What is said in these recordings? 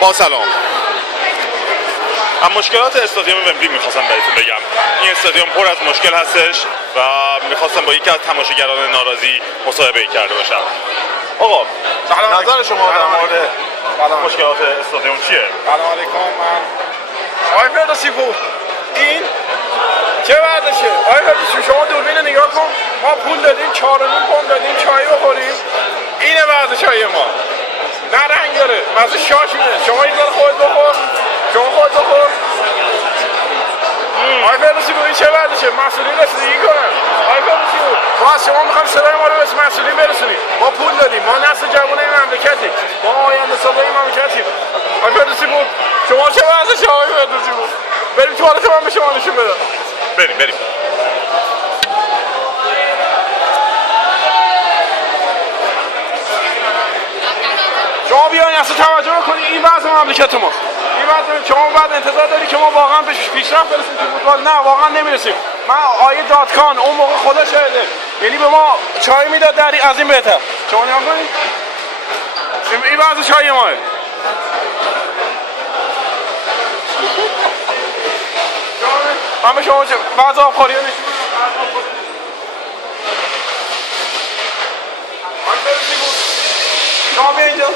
با سلام. اما مشکلات استادیوم ومبلی میخواستم بهتون بگم. این استادیوم پر از مشکل هستش و میخواستم با یکی از تماشاگران ناراضی مصاحبه کرده باشم. آقا نظر شما در مورد مشکلات استادیوم چیه؟ سلام علیکم. من آقای فردوسی پور، این چه وضعشه؟ آقای فردوسی شما دوربین نگاه کن، ما پول دادیم 4.5 پوند دادیم چای بخوریم، اینه وضع چای ما. نه رنگ داره، مزه شاش میده. شما این داره خودت بخور، شما خودت بخور. آقای فردوسی پور این چه وضعشه؟ مسئولین رسیدگی کنن. آقای فردوسی پور ما از شما میخوایم صدای ما رو به مسئولین برسونیم. ما پول دادیم، ما نسل جوان این مملکتیم، ما آینده سازی این مملکتیم. آقای فردوسی پور شما چه وضعشه؟ آقای فردوسی پور بریم توالت من به شما نشون بدم. بریم. شما بیاین اصلا توجه کنید، این وضع مملکت ماست. این وضع شما بعد انتظار داری که ما واقعا به پیشرفت برسیم تو فوتبال؟ نه واقعا نمیرسیم. من آیه داتکان اون موقع خدا شاهده، یعنی به ما چای میداد در از این بهتر. شما نگاه کنید این وضع چای ماه. من به شما بعض آبخوری ها نشون شما بیا اینجا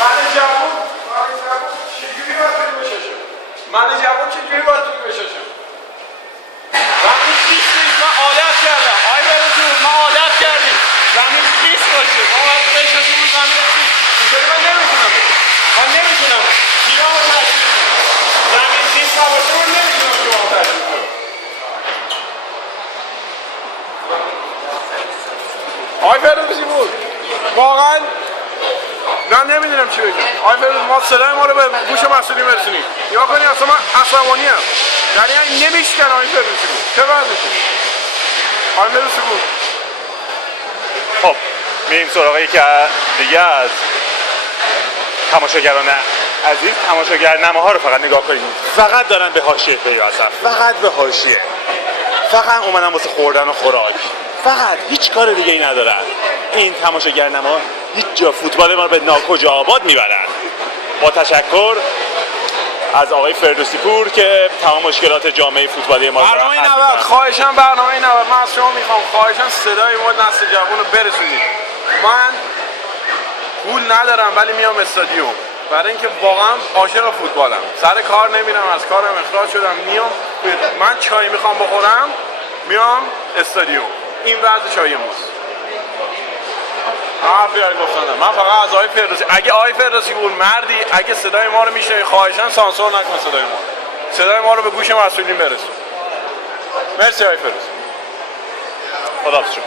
من جوان چجوری باید توی بششم؟ من جوان چجوری باید توی بششم؟ زمین خیس نیست، من عادت کردم. آی برزور ما عادت کردیم زمین خیس باشه، ما باید بششیم رو زمین خیس. اینطوری من نمیتونم پیرام رو تشکیل زمین خیس نباشه من نمیتونم پیرام رو تشکیل کنم. آی فردوسی بود واقعا من نمیدونم چی بگم. آی فردوسی ما صدای ما رو به گوش مسئولین برسونیم. یا کنی اصلا من عصبانی ام، یعنی نمیشکن. آی فردوسی بود چه وضعشه؟ آی فردوسی بود خب میریم سراغ یکی دیگه از تماشاگران عزیز. تماشاگرنامه‌ها رو فقط نگاه کنید، فقط دارن به حاشیه پیوستن، فقط به حاشیه، فقط اومدن واسه خوردن و خوراک، فقط هیچ کار دیگه ای ندارن. این تماشاگرنامه‌ها هیچ جا فوتبال ما رو به ناکجا آباد میبرن. با تشکر از آقای فردوسی پور که تمام مشکلات جامعه فوتبالی ما رو برنامه 90 خواهشاً برنامه 90 من از شما میخوام خواهشاً صدای ما نسل جوان رو برسونید. من پول ندارم ولی میام استادیوم برای اینکه واقعا عاشق فوتبالم. سر کار نمیرم، از کارم اخراج شدم، میام من چای میخوام بخورم میام استادیوم. این وضع چای ماست. حرفی گفتم من فقط از آقای فردوسی، اگه آقای فردوسی بود مردی، اگه صدای ما رو میشه خواهشاً سانسور نکن، صدای ما رو به گوش مسئولین برسون. مرسی آقای فردوسی. خداحافظ شما.